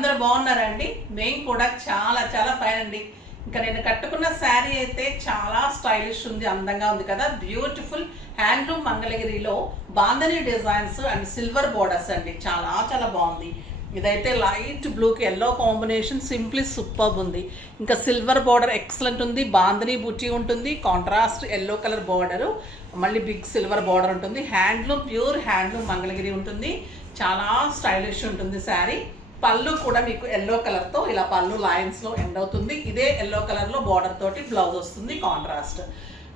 అందరూ బాగున్నారండి. నేను కూడా చాలా చాలా ఫైన్ అండి. ఇంకా నేను కట్టుకున్న శారీ అయితే చాలా స్టైలిష్ ఉంది, అందంగా ఉంది కదా. బ్యూటిఫుల్ హ్యాండ్లూమ్ మంగళగిరిలో bandhani designs and silver borders అండి. చాలా చాలా బాగుంది. ఇదైతే లైట్ బ్లూకి ఎల్లో కాంబినేషన్, సింప్లీ సూపర్బ్ ఉంది. ఇంకా సిల్వర్ బార్డర్ ఎక్సలెంట్ ఉంది. బాందని బుట్టి ఉంటుంది, కాంట్రాస్ట్ ఎల్లో కలర్ బార్డరు, మళ్ళీ బిగ్ సిల్వర్ బార్డర్ ఉంటుంది. హ్యాండ్లూమ్, ప్యూర్ హ్యాండ్లూమ్ మంగళగిరి ఉంటుంది. చాలా స్టైలిష్ ఉంటుంది శారీ. పళ్ళు కూడా మీకు ఎల్లో కలర్తో ఇలా పళ్ళు లైన్స్లో ఎండ్ అవుతుంది. ఇదే ఎల్లో కలర్లో బార్డర్ తోటి బ్లౌజ్ వస్తుంది కాంట్రాస్ట్.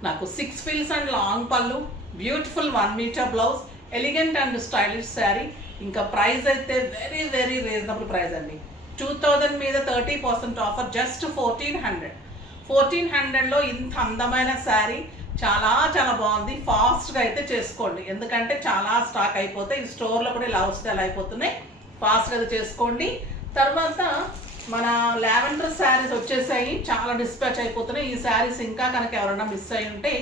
నాకు 6 feels and long pallu, beautiful 1 metre blouse, elegant and stylish sari. ఇంకా ప్రైస్ అయితే వెరీ వెరీ రీజనబుల్ ప్రైస్ అండి. 2000 మీద 30% ఆఫర్, జస్ట్ 1400లో ఇంత అందమైన శారీ చాలా చాలా బాగుంది. ఫాస్ట్గా అయితే చేసుకోండి, ఎందుకంటే చాలా స్టాక్ అయిపోతాయి. ఈ స్టోర్లో కూడా ఇలా వస్తే అలా అయిపోతున్నాయి. ఫాస్ట్గా అయితే చేసుకోండి. తర్వాత మన లావెండర్ శారీస్ వచ్చేసాయి, చాలా డిస్పాచ్ అయిపోతున్నాయి. ఈ శారీస్ ఇంకా కనుక ఎవరైనా మిస్ అయి ఉంటే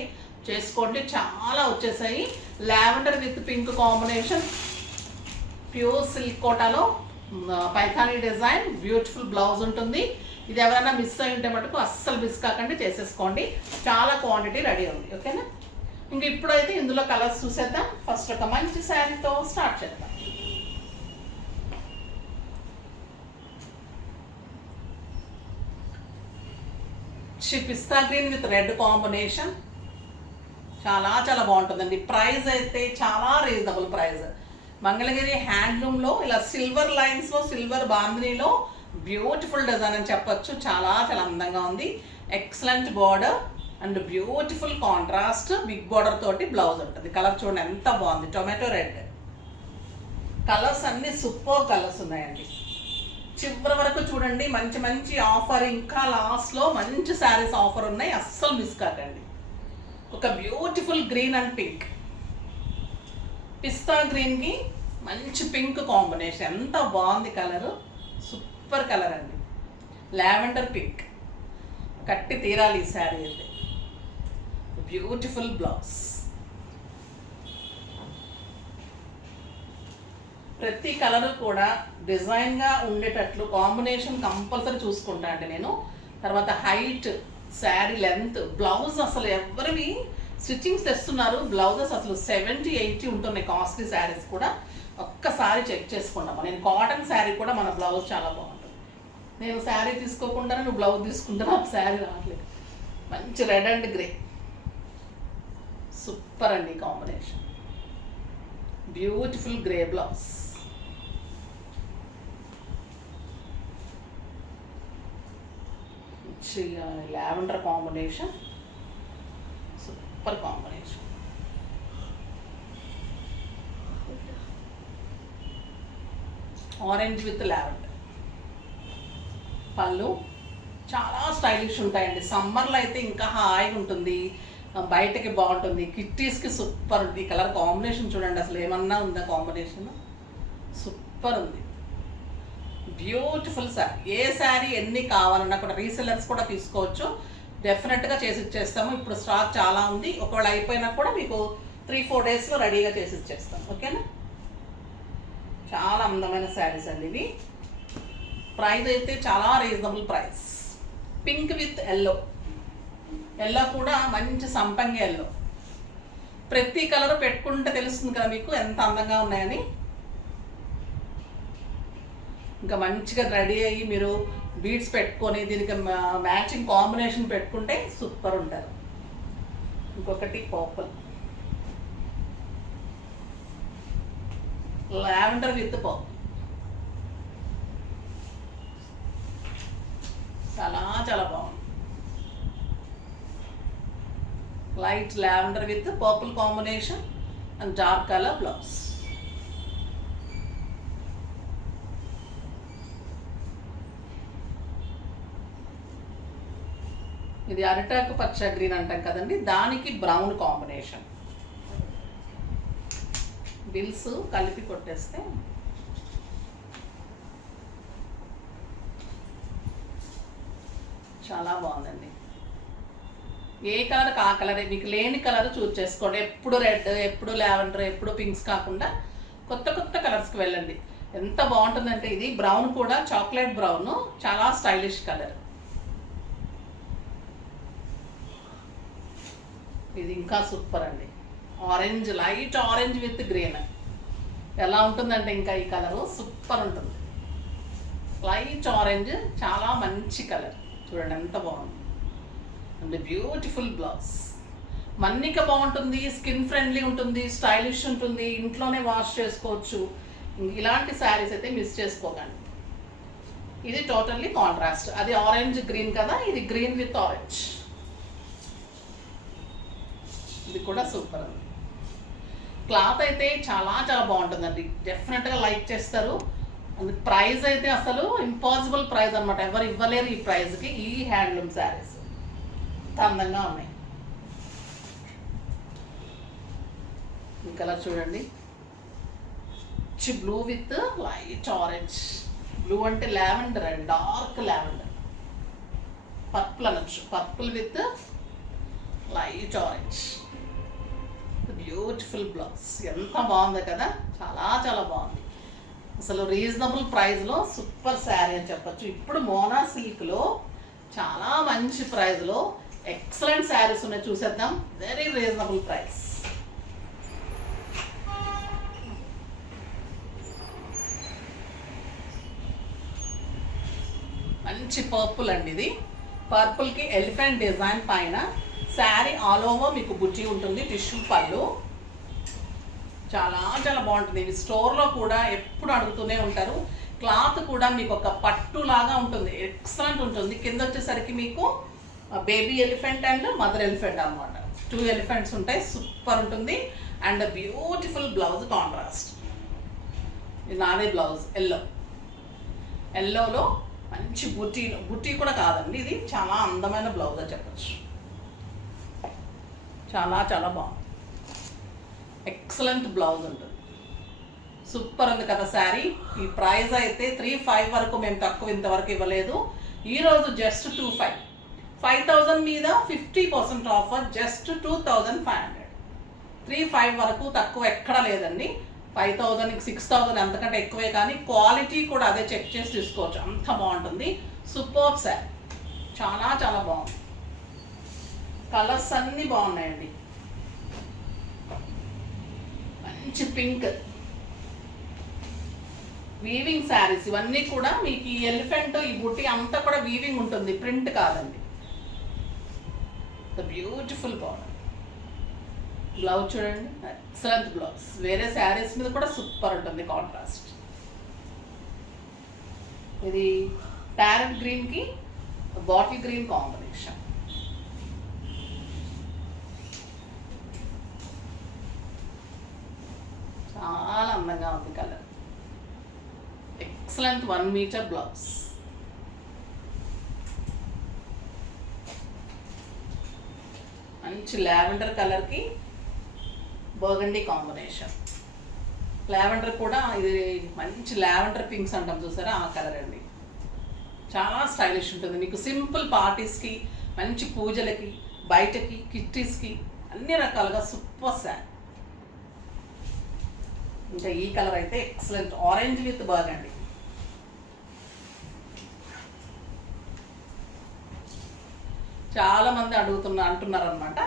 చేసుకోండి, చాలా వచ్చేసాయి. Lavender with pink combination, pure silk కోటాలో పైథానీ డిజైన్, బ్యూటిఫుల్ బ్లౌజ్ ఉంటుంది. ఇది ఎవరైనా మిస్ అయి ఉంటే మటుకు అస్సలు మిస్ కాకండి, చేసేసుకోండి. చాలా క్వాంటిటీ రెడీ ఉంది, ఓకేనా. ఇంక ఇప్పుడైతే ఇందులో కలర్స్ చూసేద్దాం. ఫస్ట్ ఒక మంచి శారీతో స్టార్ట్ చేద్దాం. పిస్తా గ్రీన్ విత్ రెడ్ కాంబినేషన్, చాలా చాలా బాగుంటుందండి. ప్రైస్ అయితే చాలా రీజనబుల్ ప్రైస్. మంగళగిరి హ్యాండ్లూమ్లో ఇలా సిల్వర్ లైన్స్లో, సిల్వర్ బాందినీలో బ్యూటిఫుల్ డిజైన్ అని చెప్పొచ్చు. చాలా చాలా అందంగా ఉంది. Excellent border and beautiful contrast big border తోటి బ్లౌజ్ ఉంటుంది. కలర్ చూడండి ఎంత బాగుంది, టొమాటో రెడ్. కలర్స్ అన్ని సూపర్ కలర్స్ ఉన్నాయండి. చివరి వరకు చూడండి, మంచి మంచి ఆఫర్. ఇంకా లాస్ట్లో మంచి శారీస్ ఆఫర్ ఉన్నాయి, అస్సలు మిస్ కాకండి. ఒక బ్యూటిఫుల్ గ్రీన్ అండ్ పింక్, పిస్తా గ్రీన్కి మంచి పింక్ కాంబినేషన్, ఎంత బాగుంది కలరు, సూపర్ కలర్ అండి. లావెండర్ పింక్ కట్టి తీరాలి ఈ శారీ అయితే. Beautiful blouse. ప్రతి కలరు కూడా డిజైన్గా ఉండేటట్లు కాంబినేషన్ కంపల్సరీ చూసుకుంటా అండి నేను. తర్వాత హైట్, శారీ లెంత్, బ్లౌజ్ అసలు ఎవరివి స్టిచ్చింగ్స్ తెస్తున్నారు. బ్లౌజెస్ అసలు 70-80 ఉంటున్నాయి కాస్ట్లీ శారీస్ కూడా. ఒక్కసారి చెక్ చేసుకుంటాము. నేను కాటన్ శారీ కూడా మన బ్లౌజ్ చాలా బాగుంటుంది. నేను శారీ తీసుకోకుండా నువ్వు బ్లౌజ్ తీసుకుంటాను, ఆ శారీ రావట్లేదు. మంచి రెడ్ అండ్ గ్రే, సూపర్ అండి combination. Beautiful grey blouse. Lavender combination, super combination. Orange with lavender. పళ్ళు చాలా స్టైలిష్ ఉంటాయండి. సమ్మర్లో అయితే ఇంకా హాయిగా ఉంటుంది, బయటకి బాగుంటుంది. కిట్టీస్కి సూపర్ ఉంది. కలర్ కాంబినేషన్ చూడండి, అసలు ఏమన్నా ఉందా కాంబినేషన్, సూపర్ ఉంది. బ్యూటిఫుల్ శారీ. ఏ శారీ ఎన్ని కావాలన్నా కూడా రీసెల్లర్స్ కూడా తీసుకోవచ్చు, డెఫినెట్గా చేసి ఇచ్చేస్తాము. ఇప్పుడు స్టాక్ చాలా ఉంది, ఒకవేళ అయిపోయినా కూడా మీకు 3-4 డేస్లో రెడీగా చేసి ఇచ్చేస్తాం, ఓకేనా. చాలా అందమైన శారీస్ అండి ఇవి. ప్రైస్ అయితే చాలా reasonable price. Pink with yellow, yellow కూడా మంచి సంపంగి ఎల్లో. ప్రతి కలర్ పెట్టుకుంటే తెలుస్తుంది కదా మీకు ఎంత అందంగా ఉన్నాయని. ఇంకా మంచిగా రెడీ అయ్యి మీరు బీడ్స్ పెట్టుకొని దీనికి మ్యాచింగ్ కాంబినేషన్ పెట్టుకుంటే సూపర్ ఉంటారు. ఇంకొకటి పర్పుల్, లావెండర్ విత్ పర్పుల్, చాలా చాలా బాగుంది. Light lavender with purple combination and dark colour blouse. ఇది అరిటాకు పచ్చ గ్రీన్ అంటాం కదండి, దానికి బ్రౌన్ కాంబినేషన్. బిల్స్ కలిపి కొట్టేస్తే చాలా బాగుందండి. ఏ కలర్ ఆ కలరే, మీకు లేని కలర్ చూస్ చేసుకోండి. ఎప్పుడు రెడ్, ఎప్పుడు లావెండర్, ఎప్పుడు పింక్స్ కాకుండా కొత్త కొత్త కలర్స్కి వెళ్ళండి. ఎంత బాగుంటుందంటే ఇది బ్రౌన్ కూడా చాక్లెట్ బ్రౌన్, చాలా స్టైలిష్ కలర్. ఇది ఇంకా సూపర్ అండి. Orange, light orange with green. ఎలా ఉంటుందంటే ఇంకా ఈ కలరు సూపర్ ఉంటుంది. లైట్ ఆరెంజ్, చాలా మంచి కలర్. చూడండి ఎంత బాగుంది అండ్ బ్యూటిఫుల్ బ్లౌజ్. మన్నిక బాగుంటుంది, స్కిన్ ఫ్రెండ్లీ ఉంటుంది, స్టైలిష్ ఉంటుంది, ఇంట్లోనే వాష్ చేసుకోవచ్చు. ఇలాంటి శారీస్ అయితే మిస్ చేసుకోకండి. ఇది టోటల్లీ కాంట్రాస్ట్. అది ఆరెంజ్ గ్రీన్ కదా, ఇది గ్రీన్ విత్ ఆరెంజ్. ఇది కూడా సూపర్ ఉంది. క్లాత్ అయితే చాలా చాలా బాగుంటుందండి, డెఫినెట్గా లైక్ చేస్తారు. ప్రైస్ అయితే అసలు ఇంపాసిబుల్ ప్రైస్ అనమాట, ఎవరు ఇవ్వలేరు ఈ ప్రైస్కి. ఈ హ్యాండ్లూమ్ శారీస్ అందంగా ఉన్నాయి. ఈ కలర్ చూడండి, blue with light orange. Blue అంటే lavender and dark lavender. Purple అనొచ్చు, purple with light orange. Beautiful blouse. ఎంత బాగుంది కదా, చాలా చాలా బాగుంది. అసలు రీజనబుల్ ప్రైస్లో సూపర్ శారీ అని చెప్పచ్చు. ఇప్పుడు మోనా సిల్క్లో చాలా మంచి ప్రైస్లో ఎక్సలెంట్ శారీస్ ఉన్నాయి, చూసేద్దాం. Very reasonable price. మంచి పర్పుల్ అండి. ఇది పర్పుల్కి ఎలిఫెంట్ డిజైన్ పైన శారీ ఆల్ ఓవర్ మీకు బుట్టి ఉంటుంది, టిష్యూ పళ్ళు. చాలా చాలా బాగుంటుంది. ఇది స్టోర్లో కూడా ఎప్పుడు అడుగుతూనే ఉంటారు. క్లాత్ కూడా మీకు ఒక పట్టు లాగా ఉంటుంది, ఎక్సలెంట్ ఉంటుంది. కింద వచ్చేసరికి మీకు baby elephant and mother elephant అనమాట, 2 ఎలిఫెంట్స్ ఉంటాయి. సూపర్ ఉంటుంది. And beautiful blouse contrast. ఇది నాదే బ్లౌజ్, ఎల్లోలో మంచి బుట్టి కూడా కాదండి, ఇది చాలా అందమైన బ్లౌజ్ అని చెప్పచ్చు. చాలా చాలా బాగుంది, ఎక్సలెంట్ బ్లౌజ్ ఉంటుంది. సూపర్ ఉంది కదా శారీ. ఈ ప్రైస్ అయితే 3,500 వరకు మేము తక్కువ ఇంతవరకు ఇవ్వలేదు. ఈరోజు జస్ట్ 2,500. 5,000 మీద 50% ఆఫర్, జస్ట్ 2,500. 3,500 వరకు తక్కువ ఎక్కడ లేదండి. 5,000, 6,000 అంతకంటే ఎక్కువే, కానీ క్వాలిటీ కూడా అదే చెక్ చేసి తీసుకోవచ్చు, అంత బాగుంటుంది. సూపర్ శారీ, చాలా చాలా బాగుంది. కలర్స్ అన్నీ బాగున్నాయండి. మంచి పింక్ వీవింగ్ శారీస్ ఇవన్నీ కూడా. మీకు ఈ ఎలిఫెంట్, ఈ బుట్టి అంతా కూడా వీవింగ్ ఉంటుంది, ప్రింట్ కాదండి. The beautiful border. బ్లౌజ్ చూడండి, ఎక్సలెంట్ బ్లౌజ్. వేరే శారీస్ మీద కూడా సూపర్ ఉంటుంది కాంట్రాస్ట్. ఇది ప్యారెట్ గ్రీన్కి బాటిల్ గ్రీన్ కాంబినేషన్. చాలా అందంగా ఉంది కలర్. Excellent 1 metre blouse. మంచి లావెండర్ కలర్కి బర్గండీ కాంబినేషన్. లావెండర్ కూడా ఇది మంచి లావెండర్ పింక్స్ అంటాం చూసారా, ఆ కలర్ అండి. చాలా స్టైలిష్ ఉంటుంది. మీకు సింపుల్ పార్టీస్కి, మంచి పూజలకి, బయటకి, కిట్టీస్కి అన్ని రకాలుగా సూపర్ శారీ. ఇంకా ఈ కలర్ అయితే ఎక్సలెంట్, ఆరెంజ్ విత్ బర్గండీ. చాలా మంది అంటున్నారు అనమాట,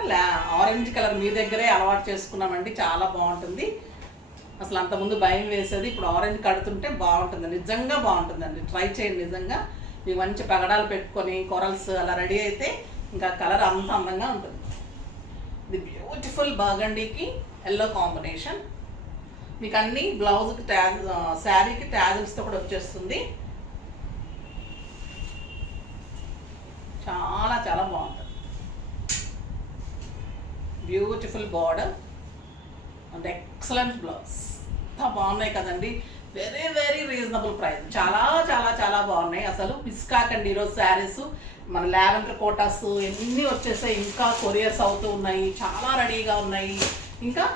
ఆరెంజ్ కలర్ మీ దగ్గరే అలవాటు చేసుకున్నామండి, చాలా బాగుంటుంది. అసలు అంతకుముందు భయం వేసేది, ఇప్పుడు ఆరెంజ్ కడుతుంటే బాగుంటుంది, నిజంగా బాగుంటుందండి. ట్రై చేయండి నిజంగా. మీకు మంచి పగడాలు పెట్టుకొని కొరల్స్ అలా రెడీ అయితే ఇంకా కలర్ అంత అందంగా ఉంటుంది. ఇది బ్యూటిఫుల్ బర్గండీకి ఎల్లో కాంబినేషన్. మీకు అన్ని బ్లౌజ్కి ట్యాగ్, శారీకి ట్యాగిల్స్తో కూడా వచ్చేస్తుంది. చాలా చాలా బాగుంటుంది. Beautiful border and excellent blouse. ఎంత బాగున్నాయి కదండి. Very very reasonable price. చాలా చాలా చాలా బాగున్నాయి. అసలు మిస్ కాకండి ఈరోజు శారీస్. మన లావెండర్ కోటాస్ ఎన్ని వచ్చేసాయి, ఇంకా కొరియర్స్ అవుతూ ఉన్నాయి, చాలా రెడీగా ఉన్నాయి. ఇంకా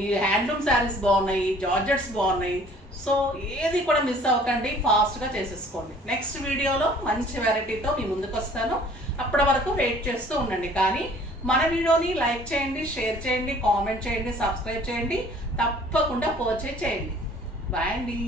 ఈ హ్యాండ్లూమ్ శారీస్ బాగున్నాయి, జార్జెట్స్ బాగున్నాయి. సో ఏది కూడా మిస్ అవ్వకండి, ఫాస్ట్గా చేసేసుకోండి. నెక్స్ట్ వీడియోలో మంచి వెరైటీతో మీ ముందుకు వస్తాను. అప్పటి వరకు వెయిట్ చేస్తూ ఉండండి. కానీ మన వీడియోని లైక్ చేయండి, షేర్ చేయండి, కామెంట్ చేయండి, సబ్స్క్రైబ్ చేయండి, తప్పకుండా పర్చేజ్ చేయండి. బాయ్ అండి.